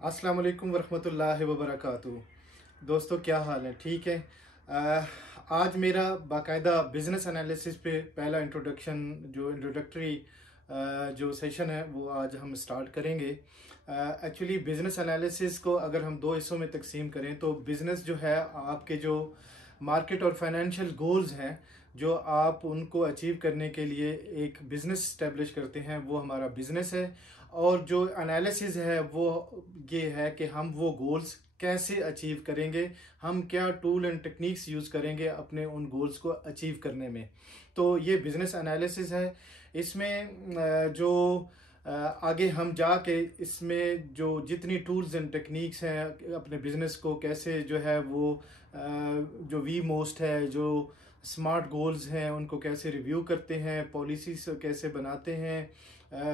अस्सलाम वालेकुम वरहमतुल्लाहि वबरकातुहू। दोस्तों क्या हाल है? ठीक है। आज मेरा बाकायदा बिज़नेस एनालिसिस पे पहला इंट्रोडक्टरी जो सेशन है वो आज हम स्टार्ट करेंगे। एक्चुअली बिज़नेस एनालिसिस को अगर हम दो हिस्सों में तकसीम करें तो बिज़नेस जो है आपके जो मार्केट और फाइनेंशियल गोल्स हैं जो आप उनको अचीव करने के लिए एक बिज़नेस स्टैब्लिश करते हैं वो हमारा बिज़नेस है। और जो एनालिसिस है वो ये है कि हम वो गोल्स कैसे अचीव करेंगे, हम क्या टूल एंड टेक्निक्स यूज़ करेंगे अपने उन गोल्स को अचीव करने में। तो ये बिज़नेस एनालिसिस है। इसमें जो आगे हम जाके इसमें जो जितनी टूल्स एंड टेक्निक्स हैं अपने बिज़नेस को कैसे जो है वो जो वी मोस्ट है, जो स्मार्ट गोल्स हैं उनको कैसे रिव्यू करते हैं, पॉलिसीज कैसे बनाते हैं,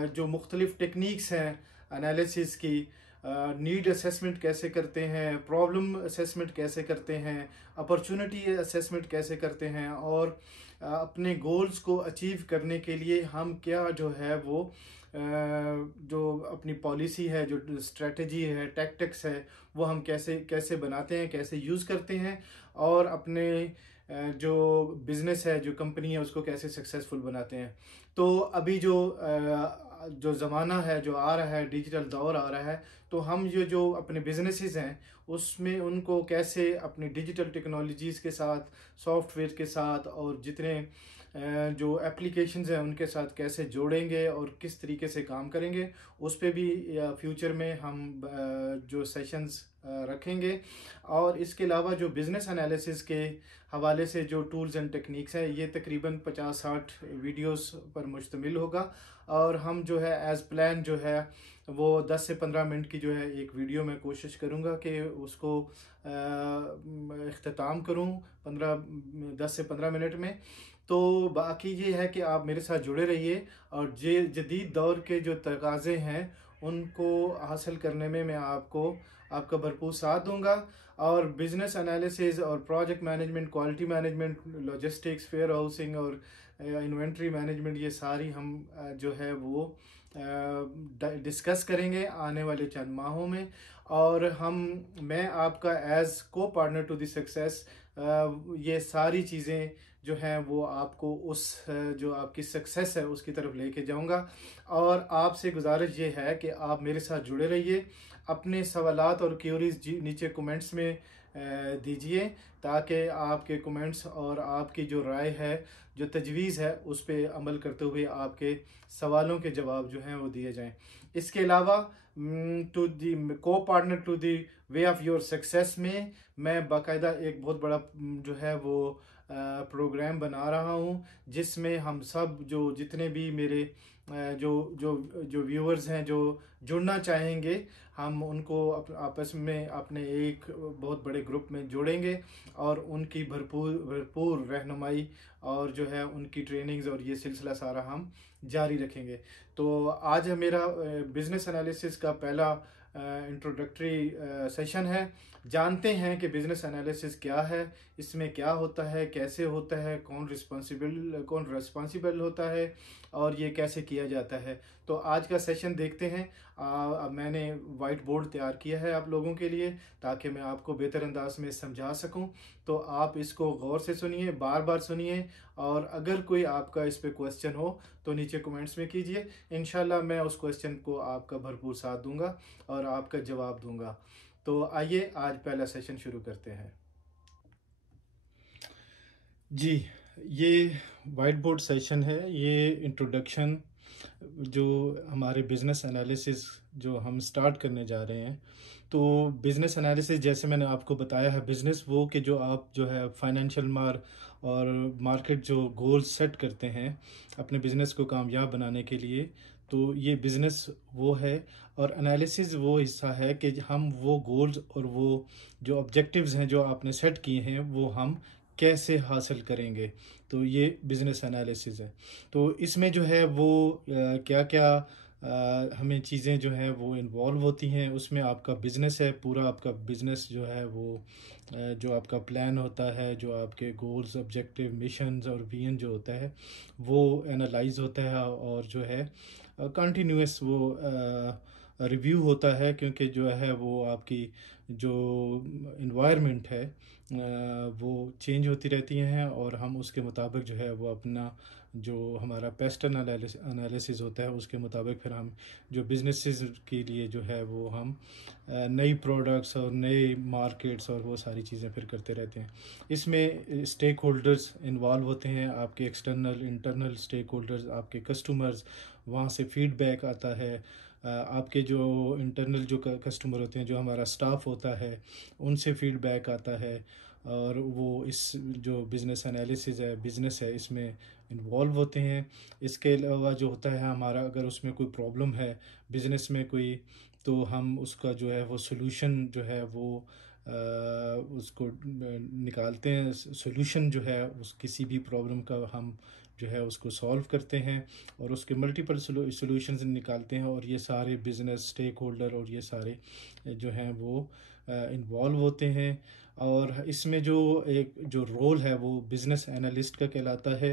जो मुख्तलिफ टेक्निक्स हैं एनालिसिस की, नीड असेसमेंट कैसे करते हैं, प्रॉब्लम असेसमेंट कैसे करते हैं, अपॉर्चुनिटी असेसमेंट कैसे करते हैं, और अपने गोल्स को अचीव करने के लिए हम क्या जो है वो जो अपनी पॉलिसी है, जो स्ट्रेटजी है, टैक्टिक्स है, वो हम कैसे कैसे बनाते हैं, कैसे यूज़ करते हैं, और अपने जो बिज़नेस है, जो कंपनी है, उसको कैसे सक्सेसफुल बनाते हैं। तो अभी जो ज़माना है जो आ रहा है, डिजिटल दौर आ रहा है, तो हम ये जो अपने बिजनेसेस हैं उसमें उनको कैसे अपनी डिजिटल टेक्नोलॉजीज़ के साथ, सॉफ्टवेयर के साथ, और जितने जो एप्लीकेशंस हैं उनके साथ कैसे जोड़ेंगे और किस तरीके से काम करेंगे, उस पे भी फ्यूचर में हम जो सेशंस रखेंगे। और इसके अलावा जो बिज़नेस एनालिसिस के हवाले से जो टूल्स एंड टेक्निक्स हैं ये तकरीबन 50-60 वीडियोस पर मुश्तमिल होगा। और हम जो है एज़ प्लान जो है वो 10 से 15 मिनट की जो है एक वीडियो में कोशिश करूँगा कि उसको इख्तिताम करूँ 10 से 15 मिनट में। तो बाकी ये है कि आप मेरे साथ जुड़े रहिए और जे जदीद दौर के जो तकाज़े हैं उनको हासिल करने में मैं आपका भरपूर साथ दूंगा। और बिजनेस एनालिसिस और project management, quality management, logistics, fair housing और इन्वेंट्री मैनेजमेंट, ये सारी हम जो है वो डिस्कस करेंगे आने वाले चंद माहों में। और मैं आपका एज को पार्टनर टू द सक्सेस ये सारी चीज़ें जो हैं वो आपको जो आपकी सक्सेस है उसकी तरफ लेके जाऊंगा। और आपसे गुजारिश ये है कि आप मेरे साथ जुड़े रहिए, अपने सवालात और क्यूरीज नीचे कमेंट्स में दीजिए, ताकि आपके कमेंट्स और आपकी जो राय है, जो तजवीज़ है, उस पर अमल करते हुए आपके सवालों के जवाब जो हैं वो दिए जाएं। इसके अलावा to the co partner to the way of your success में मैं बाकायदा एक बहुत बड़ा जो है वो प्रोग्राम बना रहा हूँ, जिसमें हम सब जो जितने भी मेरे जो जो जो व्यूअर्स हैं जो जुड़ना चाहेंगे, हम उनको आपस में अपने एक बहुत बड़े ग्रुप में जोड़ेंगे और उनकी भरपूर भरपूर रहनुमाई और जो है उनकी ट्रेनिंग्स और ये सिलसिला सारा हम जारी रखेंगे। तो आज है मेरा बिजनेस एनालिसिस का पहला इंट्रोडक्टरी सेशन है। जानते हैं कि बिजनेस एनालिसिस क्या है, इसमें क्या होता है, कैसे होता है, कौन रिस्पॉन्सिबल होता है, और ये कैसे किया जाता है। तो आज का सेशन देखते हैं। मैंने वाइट बोर्ड तैयार किया है आप लोगों के लिए, ताकि मैं आपको बेहतर अंदाज में समझा सकूं। तो आप इसको गौर से सुनिए, बार बार सुनिए, और अगर कोई आपका इस पे क्वेश्चन हो तो नीचे कमेंट्स में कीजिए। इंशाल्लाह मैं उस क्वेश्चन को आपका भरपूर साथ दूंगा और आपका जवाब दूंगा। तो आइए आज पहला सेशन शुरू करते हैं। जी, ये वाइट बोर्ड सेशन है, ये इंट्रोडक्शन जो हमारे बिजनेस एनालिसिस जो हम स्टार्ट करने जा रहे हैं। तो बिजनेस एनालिसिस जैसे मैंने आपको बताया है, बिजनेस वो कि जो आप जो है फाइनेंशियल और मार्केट जो गोल सेट करते हैं अपने बिजनेस को कामयाब बनाने के लिए, तो ये बिजनेस वो है। और एनालिसिस वो हिस्सा है कि हम वो गोल्स और वो जो ऑब्जेक्टिव्स हैं जो आपने सेट किए हैं वो हम कैसे हासिल करेंगे। तो ये बिजनेस एनालिसिस है। तो इसमें जो है वो क्या क्या हमें चीज़ें जो हैं वो इन्वॉल्व होती हैं। उसमें आपका बिजनेस है, पूरा आपका बिजनेस जो है वो जो आपका प्लान होता है, जो आपके गोल्स, ऑब्जेक्टिव, मिशंस और विजन जो होता है वो एनालाइज होता है, और जो है कंटिन्यूस वो रिव्यू होता है, क्योंकि जो है वो आपकी जो इन्वायरमेंट है वो चेंज होती रहती हैं, और हम उसके मुताबिक जो है वो अपना जो हमारा पेस्ट एनालिसिस होता है उसके मुताबिक फिर हम जो बिजनेसेस के लिए जो है वो हम नई प्रोडक्ट्स और नए मार्केट्स और वो सारी चीज़ें फिर करते रहते हैं। इसमें स्टेक होल्डर्स इन्वॉल्व होते हैं, आपके एक्सटर्नल इंटरनल स्टेक होल्डर्स, आपके कस्टमर्स, वहाँ से फीडबैक आता है। आपके जो इंटरनल जो कस्टमर होते हैं, जो हमारा स्टाफ होता है, उनसे फीडबैक आता है, और वो इस जो बिज़नेस एनालिसिस है, बिज़नेस है, इसमें इन्वॉल्व होते हैं। इसके अलावा जो होता है हमारा, अगर उसमें कोई प्रॉब्लम है बिज़नेस में कोई, तो हम उसका जो है वो सोल्यूशन जो है वो उसको निकालते हैं। सोल्यूशन जो है उस किसी भी प्रॉब्लम का हम जो है उसको सॉल्व करते हैं, और उसके मल्टीपल सोल्यूशंस निकालते हैं, और ये सारे बिजनेस स्टेक होल्डर और ये सारे जो हैं वो इन्वॉल्व होते हैं। और इसमें जो एक जो रोल है वो बिज़नेस एनालिस्ट का कहलाता है।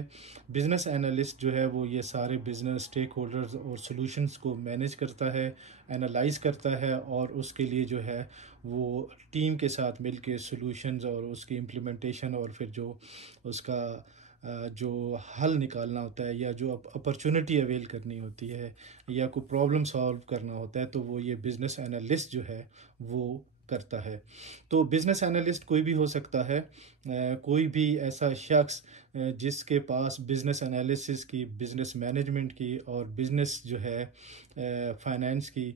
बिज़नेस एनालिस्ट जो है वो ये सारे बिज़नेस स्टेक होल्डर्स और सॉल्यूशंस को मैनेज करता है, एनालाइज करता है, और उसके लिए जो है वो टीम के साथ मिलके सॉल्यूशंस और उसकी इम्प्लीमेंटेशन, और फिर जो उसका जो हल निकालना होता है, या जो अपॉर्चुनिटी अवेल करनी होती है, या कोई प्रॉब्लम सॉल्व करना होता है, तो वो ये बिज़नेस एनालिस्ट जो है वो करता है। तो बिज़नेस एनालिस्ट कोई भी हो सकता है, कोई भी ऐसा शख्स जिसके पास बिज़नेस एनालिसिस की, बिज़नेस मैनेजमेंट की और बिज़नेस जो है फाइनेंस की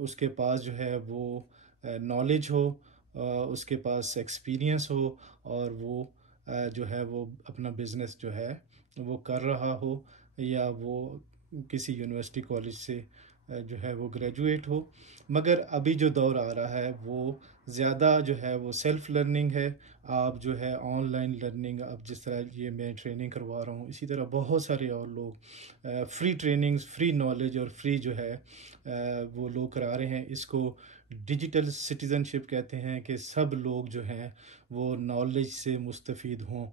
उसके पास जो है वो नॉलेज हो, उसके पास एक्सपीरियंस हो, और वो जो है वो अपना बिज़नेस जो है वो कर रहा हो, या वो किसी यूनिवर्सिटी कॉलेज से जो है वो ग्रेजुएट हो। मगर अभी जो दौर आ रहा है वो ज़्यादा जो है वो सेल्फ लर्निंग है। आप जो है ऑनलाइन लर्निंग, अब जिस तरह ये मैं ट्रेनिंग करवा रहा हूँ, इसी तरह बहुत सारे और लोग फ्री ट्रेनिंग्स, फ्री नॉलेज और फ्री जो है वो लोग करा रहे हैं। इसको डिजिटल सिटीज़नशिप कहते हैं, कि सब लोग जो हैं वो नॉलेज से मुस्तफ़ीद हों।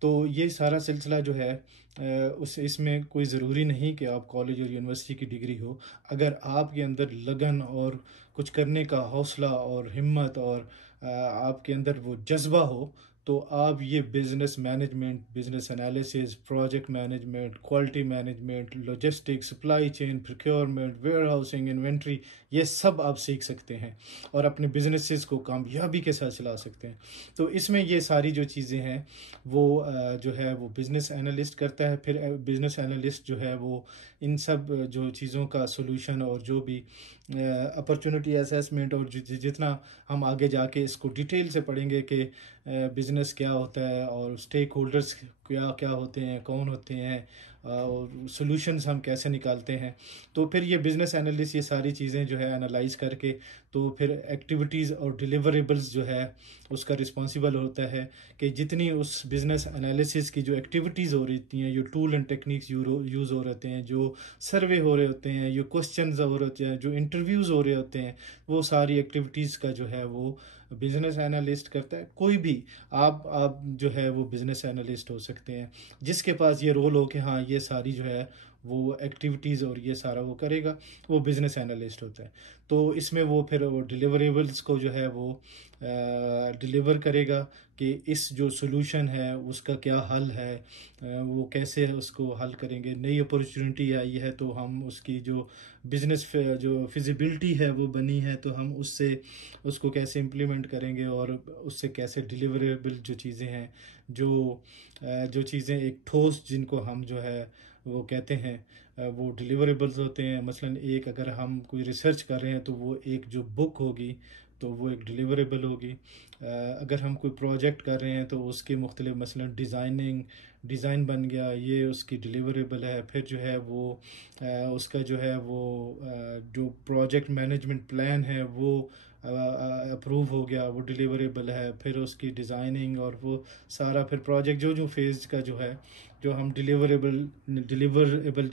तो ये सारा सिलसिला जो है उस इसमें कोई ज़रूरी नहीं कि आप कॉलेज और यूनिवर्सिटी की डिग्री हो। अगर आपके अंदर लगन और कुछ करने का हौसला और हिम्मत, और आपके अंदर वो जज्बा हो, तो आप ये business management, business analysis, project management, quality management, logistics, supply chain, procurement, warehousing, inventory, ये सब आप सीख सकते हैं, और अपने बिजनेसेस को कामयाबी के साथ चला सकते हैं। तो इसमें ये सारी जो चीज़ें हैं वो जो है वो बिज़नेस एनालिस्ट करता है। फिर बिज़नेस एनालिस्ट जो है वो इन सब जो चीज़ों का सोल्यूशन, और जो भी अपॉर्चुनिटी असेसमेंट, और जितना हम आगे जाके इसको डिटेल से पढ़ेंगे कि बिज़नेस क्या होता है, और स्टेक होल्डर्स क्या क्या होते हैं, कौन होते हैं, और सॉल्यूशंस हम कैसे निकालते हैं। तो फिर ये बिज़नेस एनालिस्ट ये सारी चीज़ें जो है एनालाइज करके, तो फिर एक्टिविटीज़ और डिलीवरेबल्स जो है उसका रिस्पॉन्सिबल होता है, कि जितनी उस बिज़नेस एनालिसिस की जो एक्टिविटीज़ हो रही हैं, जो टूल एंड टेक्निक्स यूज़ हो रहे हैं, जो सर्वे हो रहे होते हैं, जो क्वेश्चंस हो रहे होते हैं, जो इंटरव्यूज़ हो रहे होते हैं, वो सारी एक्टिविटीज़ का जो है वो बिज़नेस एनालिस्ट करता है। कोई भी आप जो है वो बिज़नेस एनालिस्ट हो सकते हैं, जिसके पास ये रोल हो कि हाँ ये सारी जो है वो एक्टिविटीज़ और ये सारा वो करेगा, वो बिज़नेस एनालिस्ट होता है। तो इसमें वो फिर वो डिलीवरेबल्स को जो है वो डिलीवर करेगा, कि इस जो सोल्यूशन है उसका क्या हल है, वो कैसे उसको हल करेंगे। नई अपॉर्चुनिटी आई है तो हम उसकी जो बिज़नेस जो फिजिबिलिटी है वो बनी है, तो हम उससे उसको कैसे इम्प्लीमेंट करेंगे, और उससे कैसे डिलीवरेबल जो चीज़ें हैं, जो चीज़ें एक ठोस जिनको हम जो है वो कहते हैं वो डिलीवरेबल्स होते हैं। मसलन एक अगर हम कोई रिसर्च कर रहे हैं तो वो एक जो बुक होगी तो वो एक डिलीवरेबल होगी। अगर हम कोई प्रोजेक्ट कर रहे हैं तो उसके मुख्तलिफ मसलन डिज़ाइन बन गया, ये उसकी डिलीवरेबल है। फिर जो है वो उसका जो है वो जो प्रोजेक्ट मैनेजमेंट प्लान है वो अप्रूव हो गया, वो डिलीवरेबल है। फिर उसकी डिज़ाइनिंग और वो सारा फिर प्रोजेक्ट जो फेज़ का जो है, जो हम डिलीवरेबल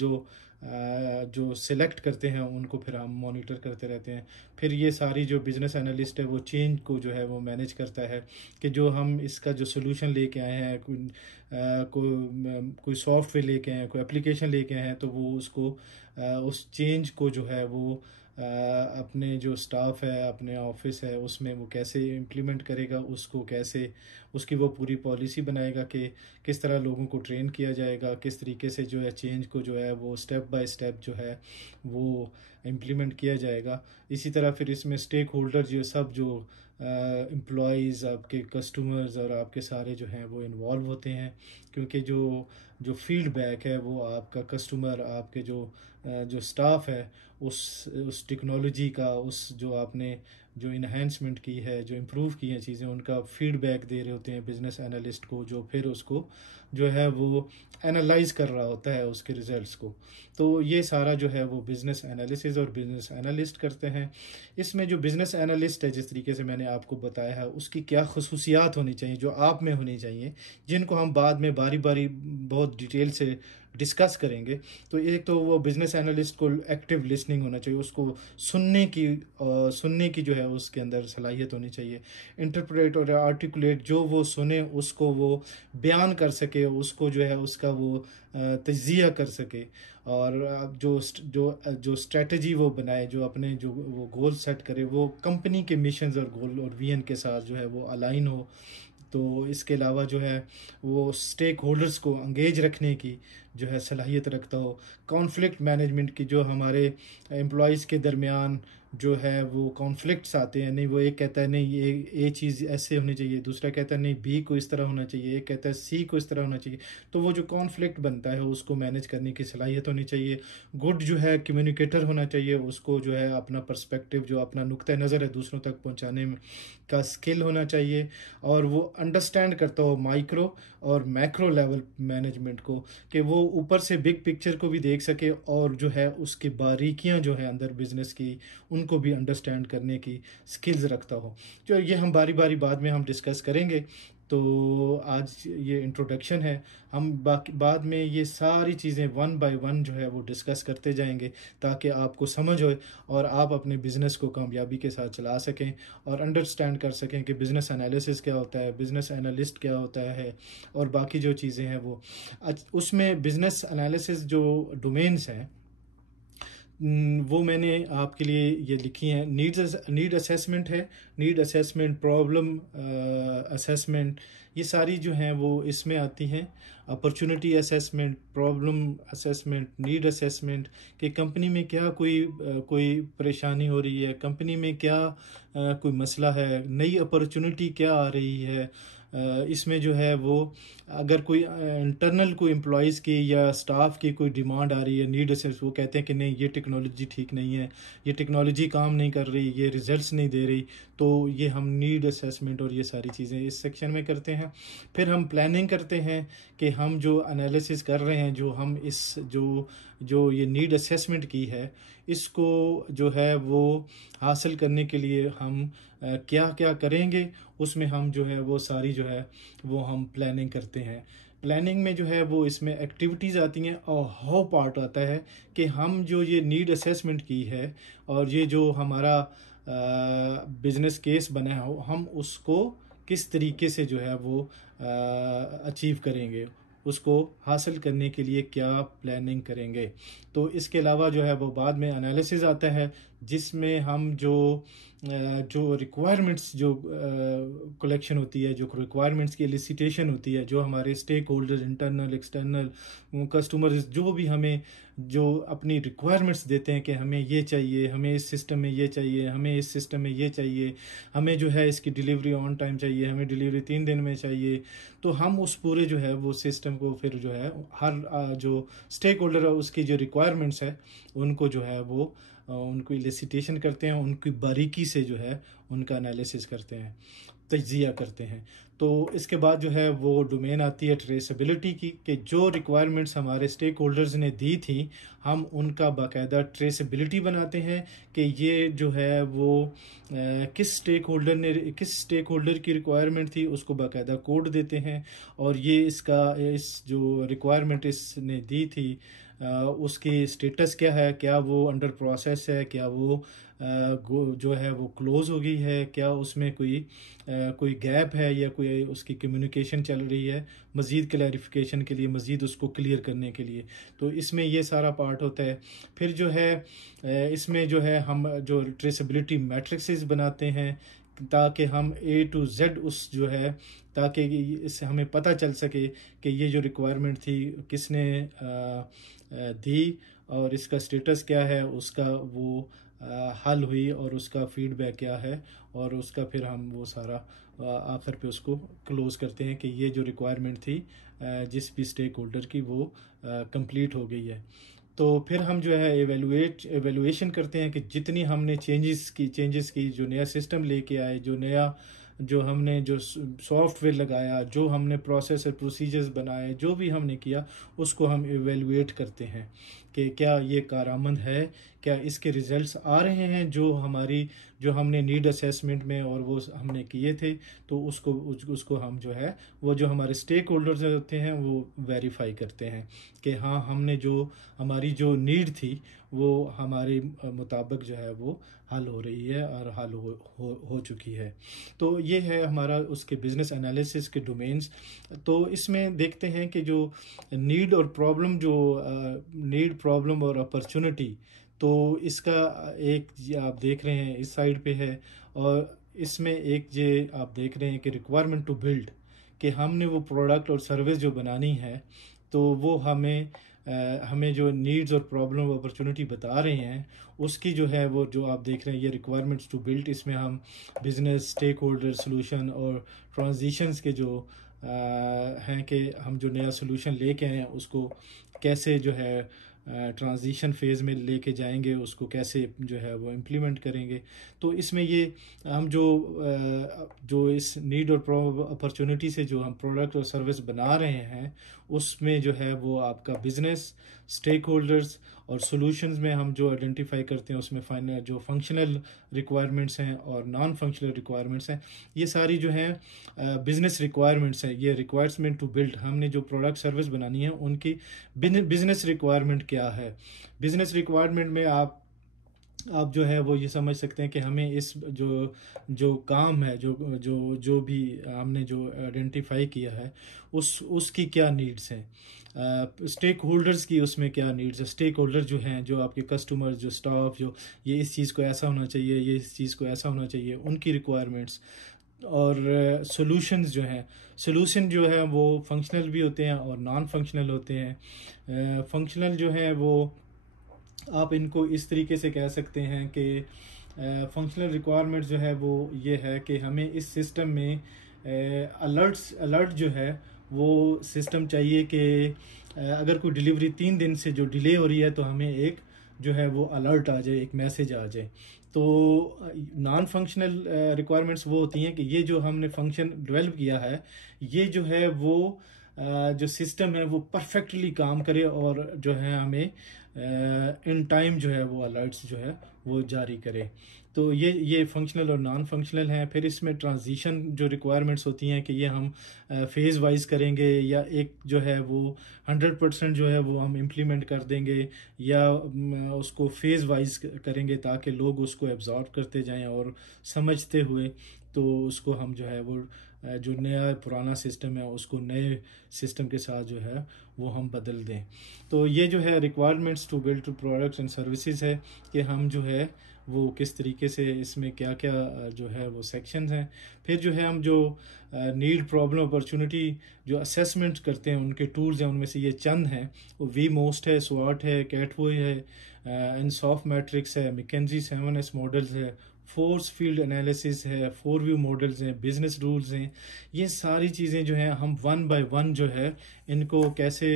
जो सिलेक्ट करते हैं उनको फिर हम मॉनिटर करते रहते हैं। फिर ये सारी जो बिज़नेस एनालिस्ट है वो चेंज को जो है वो मैनेज करता है, कि जो हम इसका जो सोल्यूशन लेके आए हैं, कोई सॉफ्टवेयर लेके आए हैं, कोई एप्लीकेशन लेके आए हैं, तो वो उसको उस चेंज को जो है वो अपने जो स्टाफ है, अपने ऑफिस है, उसमें वो कैसे इम्प्लीमेंट करेगा, उसको कैसे उसकी वो पूरी पॉलिसी बनाएगा कि किस तरह लोगों को ट्रेन किया जाएगा, किस तरीके से जो है चेंज को जो है वो स्टेप बाय स्टेप जो है वो इम्प्लीमेंट किया जाएगा। इसी तरह फिर इसमें स्टेक होल्डर जो सब जो एम्प्लॉयज़, आपके कस्टमर्स और आपके सारे जो हैं वो इन्वॉल्व होते हैं, क्योंकि जो जो फीडबैक है वो आपका कस्टमर, आपके जो स्टाफ है, उस टेक्नोलॉजी का, उस जो आपने जो इन्हेंसमेंट की है, जो इम्प्रूव की हैं चीज़ें, उनका फीडबैक दे रहे होते हैं बिजनेस एनालिस्ट को, जो फिर उसको जो है वो एनालाइज कर रहा होता है उसके रिजल्ट्स को। तो ये सारा जो है वो बिज़नेस एनालिसिस और बिज़नेस एनालिस्ट करते हैं। इसमें जो बिज़नेस एनालिस्ट है, जिस तरीके से मैंने आपको बताया है, उसकी क्या खसूसियात होनी चाहिए जो आप में होनी चाहिए, जिनको हम बाद में बारी बारी बहुत डिटेल से डिस्कस करेंगे। तो एक तो वो बिज़नेस एनालिस्ट को एक्टिव लिसनिंग होना चाहिए, उसको सुनने की जो है उसके अंदर सलाहियत होनी चाहिए। इंटरप्रेट और आर्टिकुलेट, जो वो सुने उसको वो बयान कर सके, उसको जो है उसका वो तज्जिया कर सके, और जो जो जो स्ट्रेटजी वो बनाए, जो अपने जो वो गोल सेट करे, वो कंपनी के मिशंस और गोल और विजन के साथ जो है वो अलाइन हो। तो इसके अलावा जो है वो स्टेक होल्डर्स को अंगेज रखने की जो है सलाहियत रखता हो। कॉन्फ्लिक्ट मैनेजमेंट की, जो हमारे एम्प्लॉयज़ के दरमियान जो है वो कॉन्फ्लिक्ट्स आते हैं, नहीं वो एक कहता है नहीं ये चीज़ ऐसे होनी चाहिए, दूसरा कहता है नहीं बी को इस तरह होना चाहिए, एक कहता है सी को इस तरह होना चाहिए। तो वो जो कॉन्फ्लिक्ट बनता है उसको मैनेज करने की सलाहियत होनी चाहिए। गुड जो है कम्युनिकेटर होना चाहिए, उसको जो है अपना पर्सपेक्टिव, जो अपना नुक्ता नज़र है दूसरों तक पहुँचाने में का स्किल होना चाहिए। और वो अंडरस्टैंड करता हो माइक्रो और मैक्रो लेवल मैनेजमेंट को, कि वो ऊपर से बिग पिक्चर को भी देख सके, और जो है उसकी बारीकियां जो है अंदर बिजनेस की, उनको भी अंडरस्टैंड करने की स्किल्स रखता हो। जो ये हम बारी बारी बाद में हम डिस्कस करेंगे। तो आज ये इंट्रोडक्शन है, हम बाकी बाद में ये सारी चीज़ें वन बाय वन जो है वो डिस्कस करते जाएंगे, ताकि आपको समझ हो और आप अपने बिज़नेस को कामयाबी के साथ चला सकें और अंडरस्टैंड कर सकें कि बिज़नेस एनालिसिस क्या होता है, बिज़नेस एनालिस्ट क्या होता है, और बाकी जो चीज़ें हैं वो उसमें बिज़नेस एनालिसिस जो डोमेन्स हैं वो मैंने आपके लिए ये लिखी हैं। नीड असेसमेंट है, नीड असेसमेंट, प्रॉब्लम असेसमेंट, ये सारी जो हैं वो इसमें आती हैं। Opportunity assessment, problem assessment, need assessment, कि कंपनी में क्या कोई परेशानी हो रही है, कंपनी में क्या कोई मसला है, नई अपॉर्चुनिटी क्या आ रही है। इसमें जो है वो अगर कोई इंटरनल कोई एम्प्लॉयज़ की या स्टाफ की कोई डिमांड आ रही है, नीड असेस, वो कहते हैं कि नहीं ये टेक्नोलॉजी ठीक नहीं है, ये टेक्नोलॉजी काम नहीं कर रही, ये रिजल्ट्स नहीं दे रही, तो ये हम नीड असेसमेंट और ये सारी चीज़ें इस सेक्शन में करते हैं। फिर हम प्लानिंग करते हैं कि हम जो एनालिसिस कर रहे हैं, जो हम इस जो ये नीड असेसमेंट की है, इसको जो है वो हासिल करने के लिए हम क्या क्या करेंगे, उसमें हम जो है वो सारी जो है वो हम प्लानिंग करते हैं। प्लानिंग में जो है वो इसमें एक्टिविटीज़ आती हैं, और हाउ पार्ट आता है कि हम जो ये नीड असेसमेंट की है और ये जो हमारा बिजनेस केस बना है, हम उसको किस तरीके से जो है वो अचीव करेंगे, उसको हासिल करने के लिए क्या प्लानिंग करेंगे। तो इसके अलावा जो है वो बाद में एनालिसिस आता है, जिसमें हम जो रिक्वायरमेंट्स जो कलेक्शन होती है, जो रिक्वायरमेंट्स की एलिसिटेशन होती है, जो हमारे stakeholder, internal external customers, जो भी हमें जो अपनी रिक्वायरमेंट्स देते हैं कि हमें ये चाहिए, हमें इस सिस्टम में ये चाहिए, हमें इस सिस्टम में ये चाहिए, हमें जो है इसकी डिलीवरी ऑन टाइम चाहिए, हमें डिलीवरी 3 दिन में चाहिए। तो हम उस पूरे जो है वो सिस्टम को फिर जो है हर जो स्टेक होल्डर है उसकी जो रिक्वायरमेंट्स है उनको जो है वो उनको एलिसिटेशन करते हैं, उनकी बारीकी से जो है उनका एनालिसिस करते हैं, तज्जिया करते हैं। तो इसके बाद जो है वो डोमेन आती है ट्रेसेबिलिटी की, कि जो रिक्वायरमेंट्स हमारे स्टेक होल्डर्स ने दी थी, हम उनका बाकायदा ट्रेसेबिलिटी बनाते हैं कि ये जो है वो किस स्टेक होल्डर की रिक्वायरमेंट थी, उसको बाकायदा कोड देते हैं, और ये इस जो रिक्वायरमेंट इसने दी थी उसकी स्टेटस क्या है, क्या वो अंडर प्रोसेस है, क्या वो जो है वो क्लोज हो गई है, क्या उसमें कोई गैप है या कोई उसकी कम्युनिकेशन चल रही है, मज़ीद क्लैरिफिकेशन के लिए, मज़ीद उसको क्लियर करने के लिए। तो इसमें ये सारा पार्ट होता है। फिर जो है इसमें जो है हम जो ट्रेसेबिलिटी मैट्रिक्सेस बनाते हैं ताकि हम ए टू जेड उस जो है, ताकि इससे हमें पता चल सके कि ये जो रिक्वायरमेंट थी किसने दी और इसका स्टेटस क्या है, उसका वो हल हुई और उसका फीडबैक क्या है, और उसका फिर हम वो सारा आखिर पे उसको क्लोज करते हैं कि ये जो रिक्वायरमेंट थी जिस भी स्टेक होल्डर की वो कंप्लीट हो गई है। तो फिर हम जो है एवेलुएशन करते हैं कि जितनी हमने चेंजेस की, जो नया सिस्टम लेके आए, जो हमने जो सॉफ्टवेयर लगाया, जो हमने प्रोसेस और प्रोसीजर्स बनाए, जो भी हमने किया, उसको हम एवेलुएट करते हैं कि क्या ये कारआमद है, क्या इसके रिजल्ट्स आ रहे हैं जो हमने नीड असेसमेंट में और वो हमने किए थे। तो उसको हम जो है वो जो हमारे स्टेक होल्डर्स होते हैं वो वेरीफाई करते हैं कि हाँ, हमारी जो नीड थी वो हमारे मुताबिक जो है वो हल हो रही है और हल हो चुकी है। तो ये है हमारा उसके बिजनेस एनालिसिस के डोमेन्स। तो इसमें देखते हैं कि जो नीड प्रॉब्लम और अपॉर्चुनिटी, तो इसका एक ये आप देख रहे हैं इस साइड पे है, और इसमें एक ये आप देख रहे हैं कि रिक्वायरमेंट टू बिल्ड, कि हमने वो प्रोडक्ट और सर्विस जो बनानी है, तो वो हमें जो नीड्स और प्रॉब्लम अपॉर्चुनिटी बता रहे हैं, उसकी जो है वो जो आप देख रहे हैं ये रिक्वायरमेंट्स टू बिल्ड, इसमें हम बिजनेस स्टेक होल्डर सोल्यूशन और ट्रांजिशंस के जो हैं कि हम जो नया सोल्यूशन लेके आए हैं उसको कैसे जो है ट्रांजिशन फेज़ में लेके जाएंगे, उसको कैसे जो है वो इम्प्लीमेंट करेंगे। तो इसमें ये हम जो इस नीड और अपॉर्चुनिटी से जो हम प्रोडक्ट और सर्विस बना रहे हैं, उसमें जो है वो आपका बिजनेस स्टेक होल्डर्स और सॉल्यूशंस में हम जो आइडेंटिफाई करते हैं, उसमें फाइनल जो फंक्शनल रिक्वायरमेंट्स हैं और नॉन फंक्शनल रिक्वायरमेंट्स हैं, ये सारी जो हैं बिजनेस रिक्वायरमेंट्स हैं। ये रिक्वायरमेंट टू बिल्ड, हमने जो प्रोडक्ट सर्विस बनानी है उनकी बिजनेस रिक्वायरमेंट क्या है। बिजनेस रिक्वायरमेंट में आप जो है वो ये समझ सकते हैं कि हमें इस जो काम है, जो भी हमने जो आइडेंटिफाई किया है, उसकी क्या नीड्स हैं, स्टेक होल्डर्स की उसमें क्या नीड्स है। स्टेक होल्डर जो हैं, जो आपके कस्टमर, जो स्टाफ, जो ये इस चीज़ को ऐसा होना चाहिए, ये इस चीज़ को ऐसा होना चाहिए, उनकी रिक्वायरमेंट्स। और सॉल्यूशंस जो हैं, सॉल्यूशन जो है वो फंक्शनल भी होते हैं और नॉन फंक्शनल होते हैं। फंक्शनल जो है वो आप इनको इस तरीके से कह सकते हैं कि फंक्शनल रिक्वायरमेंट जो है वो ये है कि हमें इस सिस्टम में अलर्ट जो है वो सिस्टम चाहिए कि अगर कोई डिलीवरी 3 दिन से जो डिले हो रही है, तो हमें एक जो है वो अलर्ट आ जाए, एक मैसेज आ जाए। तो नॉन फंक्शनल रिक्वायरमेंट्स वो होती हैं कि ये जो हमने फंक्शन डेवलप किया है, ये जो है वो जो सिस्टम है वो परफेक्टली काम करे और जो है हमें इन टाइम जो है वो अलर्ट्स जो है वो जारी करे। तो ये फंक्शनल और नॉन फंक्शनल हैं। फिर इसमें ट्रांजिशन जो रिक्वायरमेंट्स होती हैं कि ये हम फेज़ वाइज करेंगे, या एक जो है वो 100% जो है वो हम इम्प्लीमेंट कर देंगे, या उसको फेज़ वाइज करेंगे ताकि लोग उसको एब्जॉर्ब करते जाएं और समझते हुए तो उसको हम जो है वो जो नया पुराना सिस्टम है उसको नए सिस्टम के साथ जो है वो हम बदल दें। तो ये जो है requirements to build to products and services है कि हम जो है वो किस तरीके से इसमें क्या क्या जो है वो सेक्शंस हैं। फिर जो है हम जो नीड प्रॉब्लम अपॉर्चुनिटी जो असेसमेंट करते हैं, उनके टूल्स हैं, उनमें से ये चंद हैं। वो वी मोस्ट है, स्वाट है, कैटवॉय है, एंड सॉफ्ट मैट्रिक्स है, मैकेंजी 7S मॉडल्स है, फोर्स फील्ड एनालिसिस है, 4 व्यू मॉडल्स हैं, बिजनेस रूल्स हैं। ये सारी चीज़ें जो हैं हम वन बाय वन जो है इनको कैसे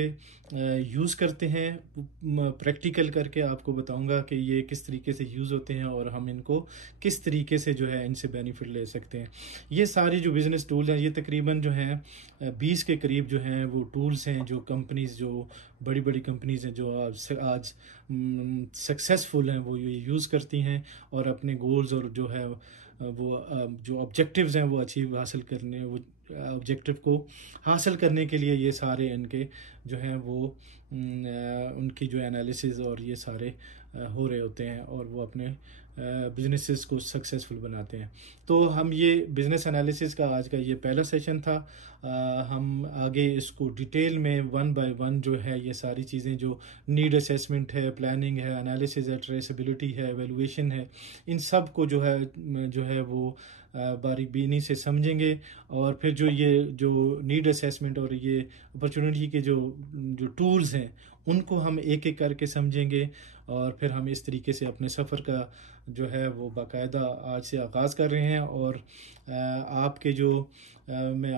यूज़ करते हैं, प्रैक्टिकल करके आपको बताऊंगा कि ये किस तरीके से यूज़ होते हैं और हम इनको किस तरीके से जो है इनसे बेनिफिट ले सकते हैं। ये सारी जो बिज़नेस टूल हैं, ये तकरीबन जो हैं 20 के करीब जो हैं वो टूल्स हैं जो कंपनीज, जो बड़ी बड़ी कंपनीज हैं जो आज सक्सेसफुल हैं, वो ये यूज़ करती हैं और अपने गोल्स और जो है वो जो ऑब्जेक्टिव्स हैं वो अचीव हासिल करने, वो ऑब्जेक्टिव को हासिल करने के लिए ये सारे इनके जो हैं वो उनकी जो एनालिसिस और ये सारे हो रहे होते हैं और वो अपने बिजनेसेस को सक्सेसफुल बनाते हैं। तो हम ये बिज़नेस एनालिसिस का आज का ये पहला सेशन था। हम आगे इसको डिटेल में वन बाय वन जो है ये सारी चीज़ें जो नीड असेसमेंट है, प्लानिंग है, एनालिसिस है, ट्रेसेबिलिटी है, एवेलुएशन है, इन सब को जो है वो बारीबीनी से समझेंगे। और फिर जो नीड असेसमेंट और ये अपॉर्चुनिटी के जो टूल्स हैं उनको हम एक एक करके समझेंगे। और फिर हम इस तरीके से अपने सफ़र का जो है वो बाकायदा आज से आगाज़ कर रहे हैं। और आपके मैं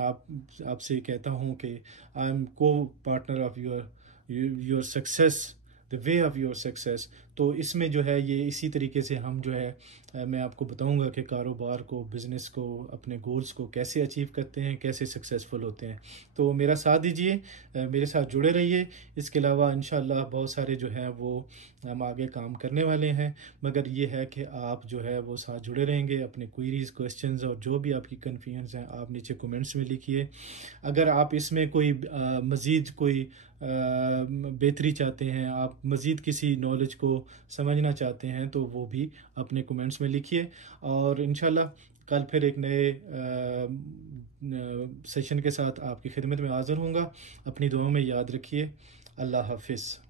आपसे कहता हूँ कि आई एम को partner of your success, the way of your success. तो इसमें जो है ये इसी तरीके से हम जो है मैं आपको बताऊंगा कि कारोबार को, बिज़नेस को, अपने गोल्स को कैसे अचीव करते हैं, कैसे सक्सेसफुल होते हैं। तो मेरा साथ दीजिए, मेरे साथ जुड़े रहिए। इसके अलावा इंशाल्लाह बहुत सारे जो हैं वो हम आगे काम करने वाले हैं, मगर ये है कि आप जो है वो साथ जुड़े रहेंगे। अपने क्वेरीज, क्वेश्चंस और जो भी आपकी कन्फ्यूजन्स हैं आप नीचे कमेंट्स में लिखिए। अगर आप इसमें कोई मज़ीद कोई बेहतरी चाहते हैं, आप मज़ीद किसी नॉलेज को समझना चाहते हैं तो वो भी अपने कमेंट्स में लिखिए। और इंशाल्लाह कल फिर एक नए सेशन के साथ आपकी खिदमत में हाज़िर होऊंगा। अपनी दुआ में याद रखिए। अल्लाह हाफिज़।